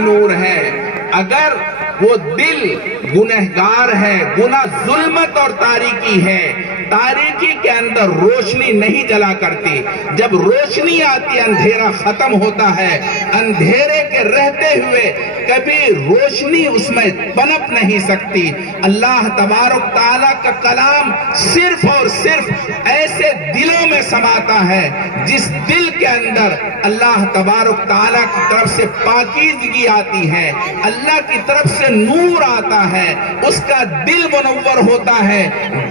نور ہے۔ اگر وہ دل گنہگار ہے، گناہ ظلمت اور تاریکی ہے، تاریکی کے اندر روشنی نہیں جلا کرتی۔ جب روشنی آتی اندھیرا ختم ہوتا ہے۔ اندھیرے کے رہتے ہوئے کبھی روشنی اس میں پنپ نہیں سکتی۔ اللہ تبارک تعالیٰ کا کلام صرف اور صرف ایسے دلوں میں سماتا ہے جس دل کے اندر اللہ تبارک تعالیٰ کی طرف سے پاکیزگی آتی ہے، اللہ کی طرف سے نور آتا ہے، اس کا دل منور ہوتا ہے،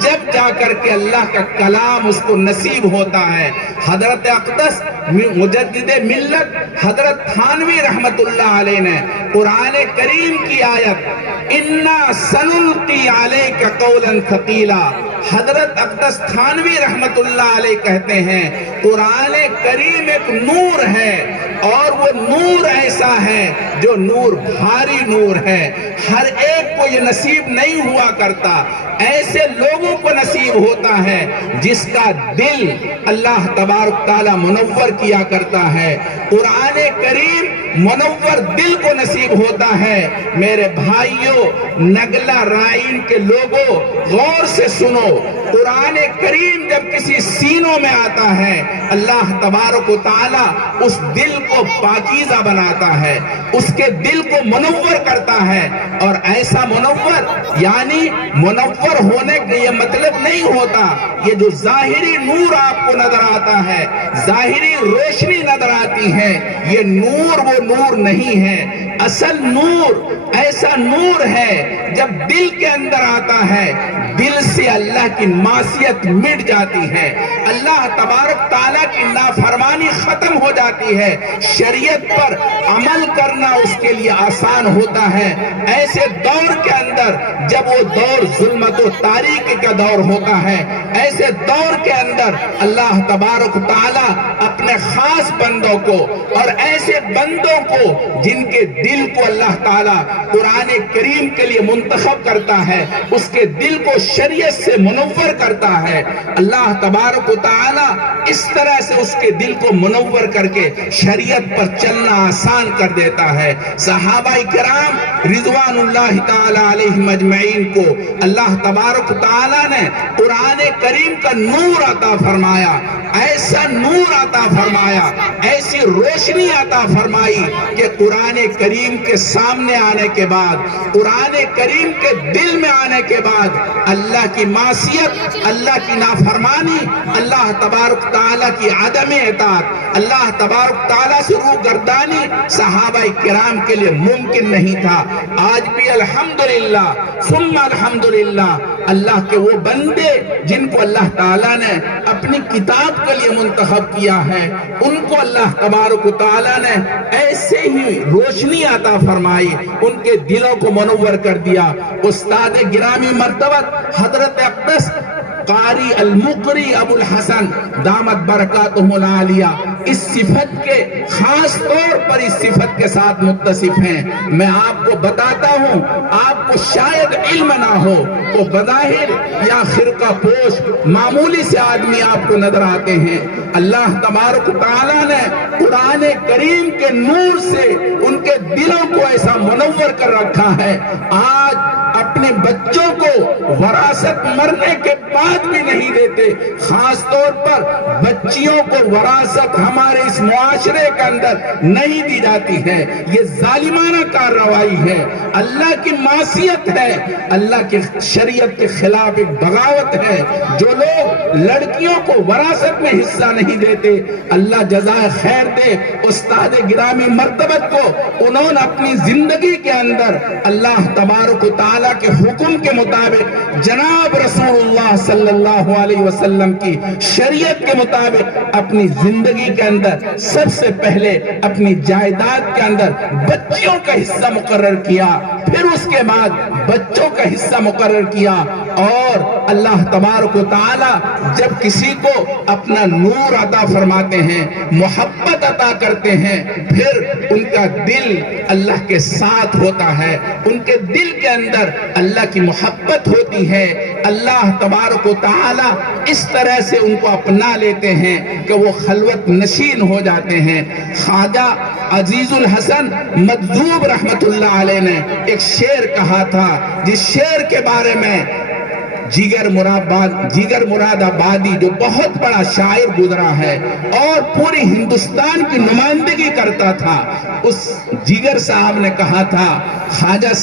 جب جا کر کے اللہ کا کلام اس کو نصیب ہوتا ہے۔ حضرت اقدس مجدد ملت حضرت تھانوی رحمت اللہ علیہ نے قرآن کریم کی آیت اِنَّا سَنُلْقِي عَلَيْكَ قَوْلًا ثَقِيلًا، حضرت اقدس تھانوی رحمت اللہ علیہ کہتے ہیں قرآن کریم ایک نور ہے، اور وہ نور ایسا ہے جو نور بھاری نور ہے۔ ہر ایک کو یہ نصیب نہیں ہوا کرتا، ایسے لوگوں کو نصیب ہوتا ہے جس کا دل اللہ تبارک تعالیٰ منور کیا کرتا ہے۔ قرآن کریم منور دل کو نصیب ہوتا ہے۔ میرے بھائیوں، نگلا رائن کے لوگوں، غور سے سنو، قرآن کریم جب کسی سینوں میں آتا ہے، اللہ تبارک و تعالیٰ اس دل کو پاکیزہ بناتا ہے، اس کے دل کو منور کرتا ہے۔ اور ایسا منور، یعنی منور ہونے کا یہ مطلب نہیں ہوتا یہ جو ظاہری نور آپ کو نظر آتا ہے، ظاہری روشنی نظر آتی ہے، یہ نور وہ نور نہیں ہے۔ اصل نور ایسا نور ہے جب دل کے اندر آتا ہے، دل سے اللہ کی معصیت مٹ جاتی ہے، اللہ تبارک تعالیٰ کی نافرمانی ختم ہو جاتی ہے، شریعت پر عمل کرنا اس کے لیے آسان ہوتا ہے۔ ایسے دور کے اندر جب وہ دور ظلمت و تاریکی کا دور ہوتا ہے، ایسے دور کے اندر اللہ تبارک تعالیٰ اپنے خاص بندوں کو اور ایسے بندوں کو جن کے دل کو اللہ تعالیٰ قرآن کریم کے لیے منتخب کرتا ہے، اس کے دل کو شریعت سے منور کرتا ہے، اللہ تبارک و تعالیٰ اس طرح سے اس کے دل کو منور کر کے شریعت پر چلنا آسان کر دیتا ہے۔ صحابہ کرام رضوان اللہ تعالیٰ علیہم اجمعین کو اللہ تبارک و تعالیٰ نے قرآن کریم کا نور عطا فرمایا، ایسا نور عطا فرمایا، ایسی روشنی عطا فرمائی کہ قرآن کریم کے سامنے آنے کے بعد، قرآن کریم کے دل میں آنے کے بعد اللہ کی معصیت، اللہ کی نافرمانی، اللہ تبارک تعالیٰ کی عدم اطاعت، اللہ تبارک تعالیٰ سے روگردانی صحابہ کرام کے لیے ممکن نہیں تھا۔ آج بھی الحمدللہ ثم الحمدللہ اللہ کے وہ بندے جن کو اللہ تعالیٰ نے اپنی کتاب کے لیے منتخب کیا ہے، ان کو اللہ تبارک و تعالیٰ نے ایسے ہی روشنی عطا فرمائی، ان کے دلوں کو منور کر دیا۔ استاد گرامی مرتبت حضرت اقدس قاری المقری ابو الحسن دامت برکاتہم العالیہ اس صفت کے خاص طور پر اس صفت کے ساتھ متصف ہیں۔ میں آپ کو بتاتا ہوں، آپ کو شاید علم نہ ہو تو بظاہر یا خرقہ پوش معمولی سے آدمی آپ کو نظر آتے ہیں، اللہ تبارک تعالیٰ نے قرآن کریم کے نور سے ان کے دلوں کو ایسا منور کر رکھا ہے۔ آج اپنے بچوں کو وراثت مرنے کے بعد بھی نہیں دیتے، خاص طور پر بچیوں کو وراثت ہمارے اس معاشرے کے اندر نہیں دی جاتی ہے۔ یہ ظالمانہ کارروائی ہے، اللہ کی معصیت ہے، اللہ کی شریعت کے خلاف ایک بغاوت ہے۔ جو لوگ لڑکیوں کو وراثت میں حصہ نہیں دیتے، اللہ جزائے خیر دے استاد گرامی مرتبت کو، انہوں نے اپنی زندگی کے اندر اللہ تبارک و تعالیٰ کے حکم کے مطابق جناب رسول اللہ صلی اللہ علیہ وسلم کی شریعت کے مطابق اپنی زندگی کے اندر سب سے پہلے اپنی جائیداد کے اندر بچیوں کا حصہ مقرر کیا، پھر اس کے بعد بچوں کا حصہ مقرر کیا، اور اللہ تبارک و تعالیٰ جب کسی کو اپنا نور عطا فرماتے ہیں، محبت عطا کرتے ہیں، پھر ان کا دل اللہ کے ساتھ ہوتا ہے، ان کے دل کے اندر اللہ کی محبت ہوتی ہے۔ اللہ تبارک و تعالیٰ اس طرح سے ان کو اپنا لیتے ہیں کہ وہ خلوت نشین ہو جاتے ہیں۔ خواجہ عزیز الحسن مجذوب رحمت اللہ علیہ نے ایک شعر کہا تھا، جس شعر کے بارے میں جگر مراد آبادی جو بہت بڑا شاعر گزرا ہے اور پوری ہندوستان کی نمائندگی کرتا تھا، اس جگر صاحب نے کہا تھا، خواجہ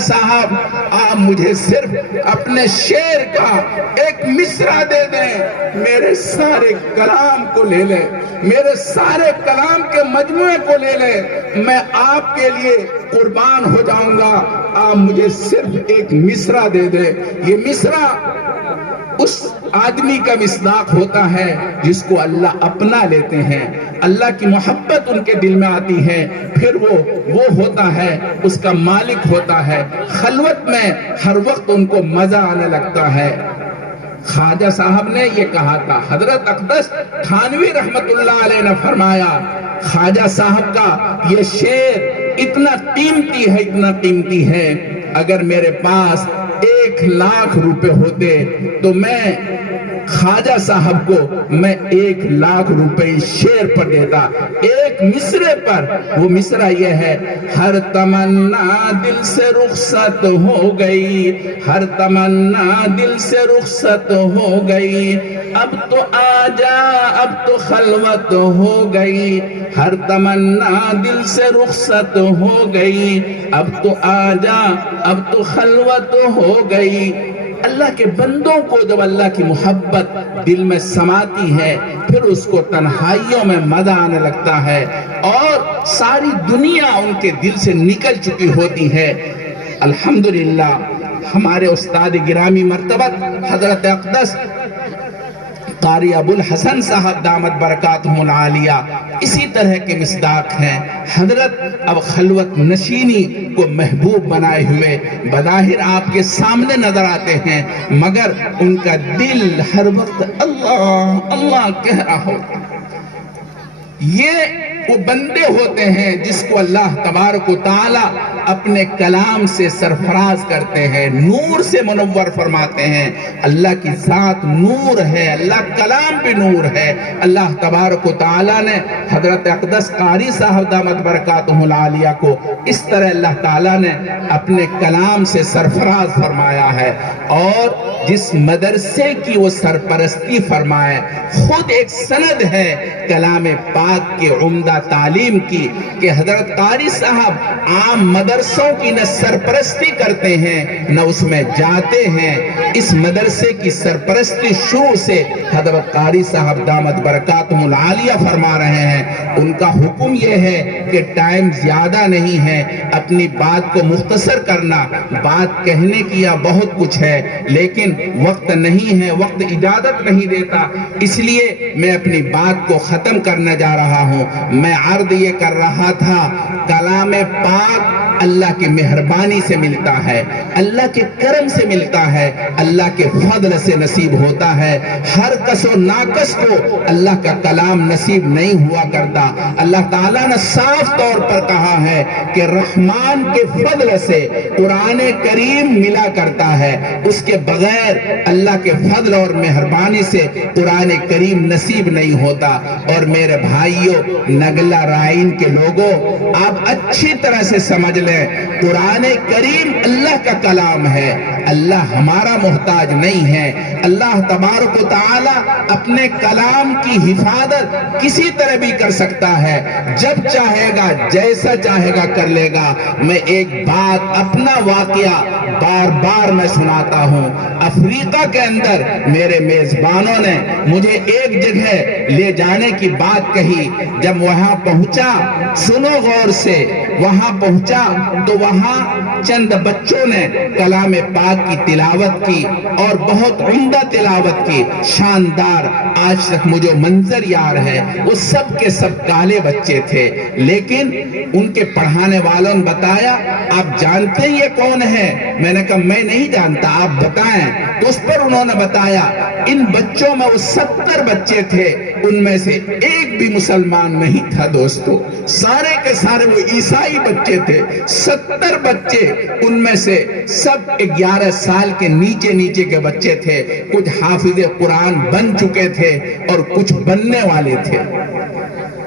صاحب آپ مجھے صرف اپنے شعر کا ایک مصرع دے دیں، میرے سارے کلام کو لے لیں، میرے سارے کلام کے مجموعے کو لے لیں، میں آپ کے لیے قربان ہو جاؤں گا، آپ مجھے صرف ایک مصرع دے دیں۔ یہ مصرع اس آدمی کا مصداق ہوتا ہے جس کو اللہ اپنا لیتے ہیں، اللہ کی محبت ان کے دل میں آتی ہے، پھر وہ ہوتا ہے، اس کا مالک ہوتا ہے، خلوت میں ہر وقت ان کو مزہ آنے لگتا ہے۔ خواجہ صاحب نے یہ کہا تھا، حضرت اقدس تھانوی رحمت اللہ علیہ نے فرمایا، خواجہ صاحب کا یہ شعر اتنا قیمتی ہے، اگر میرے پاس 1,00,000 روپے ہوتے تو میں خواجہ صاحب کو 1,00,000 روپے شعر پر دیتا، ایک مصرے پر۔ وہ مصرع یہ ہے، ہر تمنا دل سے رخصت ہو گئی، ہر تمنا دل سے رخصت ہو گئی، اب تو آجا اب تو خلوت ہو گئی، ہر تمنا دل سے رخصت ہو گئی، اب تو آجا اب تو خلوت ہو گئی۔ اللہ کے بندوں کو جب اللہ کی محبت دل میں سماتی ہے، پھر اس کو تنہائیوں میں مزہ آنے لگتا ہے اور ساری دنیا ان کے دل سے نکل چکی ہوتی ہے۔ الحمدللہ ہمارے استاد گرامی مرتبت حضرت اقدس قاری ابو الحسن صاحب دامت برکاتہم العالیہ اسی طرح کے مصداق ہیں۔ حضرت اب خلوت نشینی کو محبوب بنائے ہوئے بظاہر آپ کے سامنے نظر آتے ہیں، مگر ان کا دل ہر وقت اللہ اللہ کہہ رہا ہوتا ہے۔ یہ وہ بندے ہوتے ہیں جس کو اللہ تبارک و تعالی اپنے کلام سے سرفراز کرتے ہیں، نور سے منور فرماتے ہیں۔ اللہ کی ذات نور ہے، اللہ کلام بھی نور ہے۔ اللہ تبارک و تعالی نے حضرت اقدس قاری صاحب دامت برکاتہم العالیہ کو اس طرح اللہ تعالی نے اپنے کلام سے سرفراز فرمایا ہے، اور جس مدرسے کی وہ سرپرستی فرمائے، خود ایک سند ہے کلام پاک کے عمدہ تعلیم کی کہ حضرت قاری صاحب عام مدرسوں کی نہ سرپرستی کرتے ہیں نہ اس میں جاتے ہیں۔ اس مدرسے کی سرپرستی شروع سے حضرت قاری صاحب دامت برکاتہم العالیہ فرما رہے ہیں۔ ان کا حکم یہ ہے کہ ٹائم زیادہ نہیں ہے، اپنی بات کو مختصر کرنا، بات کہنے کی یا بہت کچھ ہے لیکن وقت نہیں ہے، وقت اجازت نہیں دیتا، اس لیے میں اپنی بات کو ختم کرنے جا رہا ہوں۔ میں عرض یہ کر رہا تھا، کلام پاک اللہ کی مہربانی سے ملتا ہے، اللہ کے کرم سے ملتا ہے، اللہ کے فضل سے نصیب ہوتا ہے۔ ہر کس و ناکس کو اللہ کا کلام نصیب نہیں ہوا کرتا۔ اللہ تعالیٰ نے صاف طور پر کہا ہے کہ رحمان کے فضل سے قرآن کریم ملا کرتا ہے، اس کے بغیر اللہ کے فضل اور مہربانی سے قرآن کریم نصیب نہیں ہوتا۔ اور میرے بھائیوں، نگلا رائن کے لوگوں، آپ اچھی طرح سے سمجھ لیں، قرآن کریم اللہ کا کلام ہے، اللہ ہمارا محتاج نہیں ہے۔ اللہ تبارک و تعالی اپنے کلام کی حفاظت کسی طرح بھی کر سکتا ہے، جب چاہے گا جیسا چاہے گا کر لے گا۔ میں ایک بات، اپنا واقعہ بار بار میں سناتا ہوں۔ افریقہ کے اندر میرے میزبانوں نے مجھے ایک جگہ لے جانے کی بات کہی۔ جب وہاں پہنچا، سنو غور سے، وہاں پہنچا تو وہاں چند بچوں نے کلام پاک کی تلاوت کی اور بہت عمدہ تلاوت کی، شاندار۔ آج تک مجھے منظر یاد ہے، وہ سب کے سب کالے بچے تھے، لیکن ان کے پڑھانے والوں نے بتایا، آپ جانتے ہیں یہ کون ہے؟ میں نے کہا میں نہیں جانتا، آپ بتائیں۔ تو اس پر انہوں نے بتایا، ان بچوں میں وہ 70 بچے تھے، ان میں سے ایک بھی مسلمان نہیں تھا دوستو، سارے کے سارے وہ عیسائی بچے تھے، 70 بچے، ان میں سے سب 11 سال کے نیچے کے بچے تھے، کچھ حافظ قرآن بن چکے تھے اور کچھ بننے والے تھے۔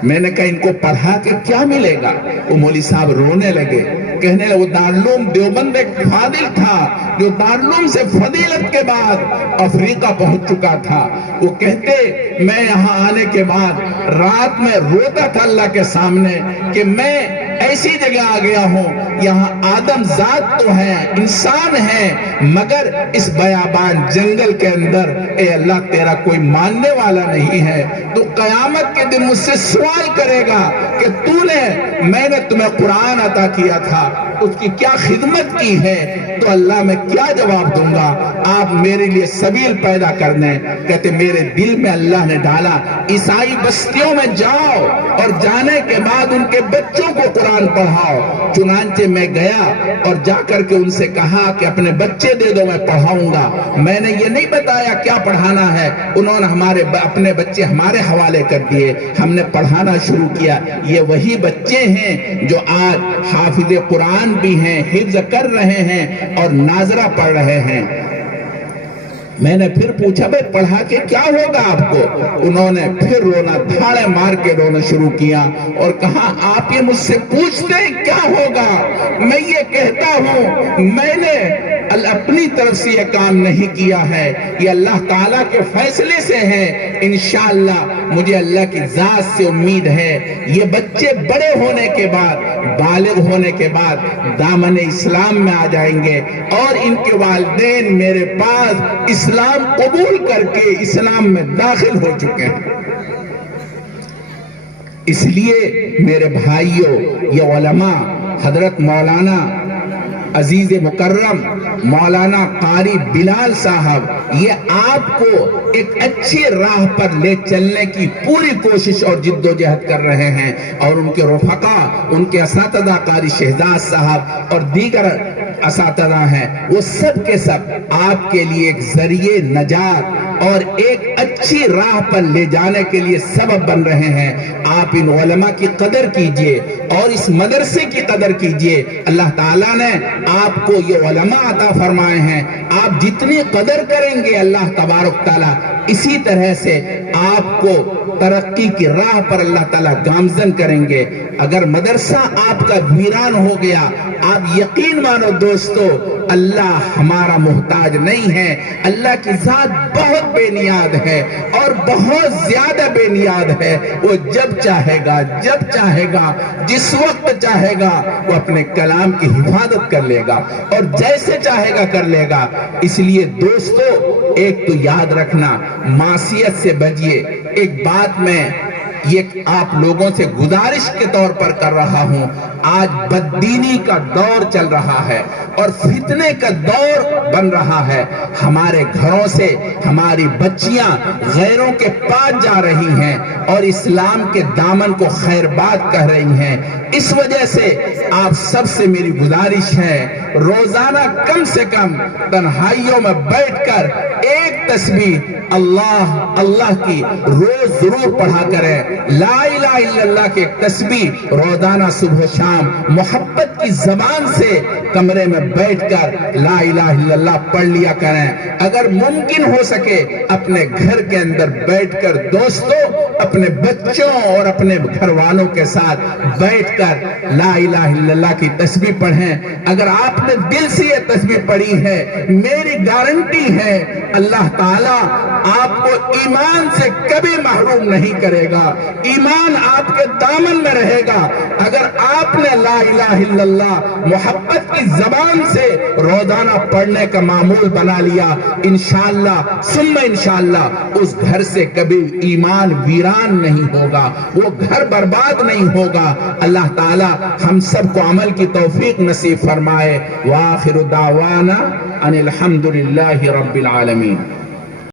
میں نے کہا ان کو پڑھا کے کیا ملے گا؟ وہ مولوی صاحب رونے لگے، کہنے لگے وہ دارالعلوم دیوبند ایک فاضل تھا جو دارالعلوم سے فضیلت کے بعد افریقہ پہنچ چکا تھا، وہ کہتے میں یہاں آنے کے بعد رات میں روتا تھا اللہ کے سامنے کہ میں ایسی جگہ آ گیا ہوں، یہاں آدم ذات تو ہے، انسان ہے، مگر اس بیابان جنگل کے اندر اے اللہ تیرا کوئی ماننے والا نہیں ہے، تو قیامت کے دن مجھ سے سوال کرے گا کہ میں نے تمہیں قرآن عطا کیا تھا، اس کی کیا خدمت کی ہے، تو اللہ میں کیا جواب دوں گا؟ آپ میرے لیے سبیل پیدا کر دیں۔ کہتے میرے دل میں اللہ نے ڈالا عیسائی بستیوں میں جاؤ اور جانے کے بعد ان کے بچوں کو قرآن پڑھاؤ۔ چنانچہ میں گیا اور جا کر کے ان سے کہا کہ اپنے بچے دے دو، میں پڑھاؤں گا۔ میں نے یہ نہیں بتایا کیا پڑھانا ہے، انہوں نے اپنے بچے ہمارے حوالے کر دیے، ہم نے پڑھانا شروع کیا۔ یہ وہی بچے ہیں جو آج حافظ قرآن بھی ہیں، حفظ کر رہے ہیں اور ناظرہ پڑھ رہے ہیں۔ میں نے پھر پوچھا بھئی پڑھا کے کیا ہوگا آپ کو؟ انہوں نے پھر رونا، دھاڑے مار کے رونا شروع کیا اور کہا آپ یہ مجھ سے پوچھتے ہیں کیا ہوگا؟ میں یہ کہتا ہوں میں نے اپنی طرف سے یہ کام نہیں کیا ہے، یہ اللہ تعالیٰ کے فیصلے سے ہے۔ انشاءاللہ مجھے اللہ کی ذات سے امید ہے یہ بچے بڑے ہونے کے بعد، بالغ ہونے کے بعد دامن اسلام میں آ جائیں گے اور ان کے والدین میرے پاس اسلام قبول کر کے اسلام میں داخل ہو چکے ہیں۔ اس لیے میرے بھائیوں، یہ علماء حضرت مولانا عزیز مکرم مولانا قاری بلال صاحب یہ آپ کو ایک اچھی راہ پر لے چلنے کی پوری کوشش اور جد و جہد کر رہے ہیں، اور ان کے رفقا، ان کے اساتذہ قاری شہزاد صاحب اور دیگر اساتذہ ہیں، وہ سب کے سب آپ کے لیے ایک ذریعے نجات اور ایک اچھی راہ پر لے جانے کے لیے سبب بن رہے ہیں۔ آپ ان علماء کی قدر کیجئے اور اس مدرسے کی قدر کیجئے۔ اللہ تعالیٰ نے آپ کو یہ علماء عطا فرمائے ہیں، آپ جتنی قدر کریں گے اللہ تبارک تعالیٰ اسی طرح سے آپ کو ترقی کی راہ پر اللہ تعالیٰ گامزن کریں گے۔ اگر مدرسہ آپ کا ویران ہو گیا، آپ یقین مانو دوستو اللہ ہمارا محتاج نہیں ہے، اللہ کی ذات بہت بے نیاز ہے اور بہت زیادہ بے نیاز ہے۔ وہ جب چاہے گا، جس وقت چاہے گا وہ اپنے کلام کی حفاظت کر لے گا اور جیسے چاہے گا کر لے گا۔ اس لیے دوستو ایک تو یاد رکھنا، معصیت سے بچیے۔ ایک بات میں یہ آپ لوگوں سے گزارش کے طور پر کر رہا ہوں، آج بددینی کا دور چل رہا ہے اور فتنے کا دور بن رہا ہے۔ ہمارے گھروں سے ہماری بچیاں غیروں کے پاس جا رہی ہیں اور اسلام کے دامن کو خیر بات کہہ رہی ہیں۔ اس وجہ سے آپ سب سے میری گزارش ہے، روزانہ کم سے کم تنہائیوں میں بیٹھ کر ایک تسبیح اللہ کی روز ضرور پڑھا کریں۔ لا الہ الا اللہ کی ایک تسبیح روزانہ صبح و شام محبت کی زبان سے کمرے میں بیٹھ کر لا الہ الا اللہ پڑھ لیا کریں۔ اگر ممکن ہو سکے اپنے گھر کے اندر بیٹھ کر دوستو اپنے بچوں اور اپنے گھر والوں کے ساتھ بیٹھ کر لا الہ الا اللہ کی تسبیح پڑھیں۔ اگر آپ نے دل سے یہ تسبیح پڑھی ہے، میری گارنٹی ہے اللہ تعالیٰ آپ کو ایمان سے کبھی محروم نہیں کرے گا، ایمان آپ کے دامن میں رہے گا۔ اگر آپ نے لا الہ الا اللہ محبت کی زبان سے روزانہ پڑھنے کا معمول بنا لیا، انشاءاللہ ثم انشاءاللہ اس گھر سے کبھی ایمان ویران نہیں ہوگا، وہ گھر برباد نہیں ہوگا۔ اللہ تعالی ہم سب کو عمل کی توفیق نصیب فرمائے۔ وآخر دعوانا ان الحمدللہ رب العالمین۔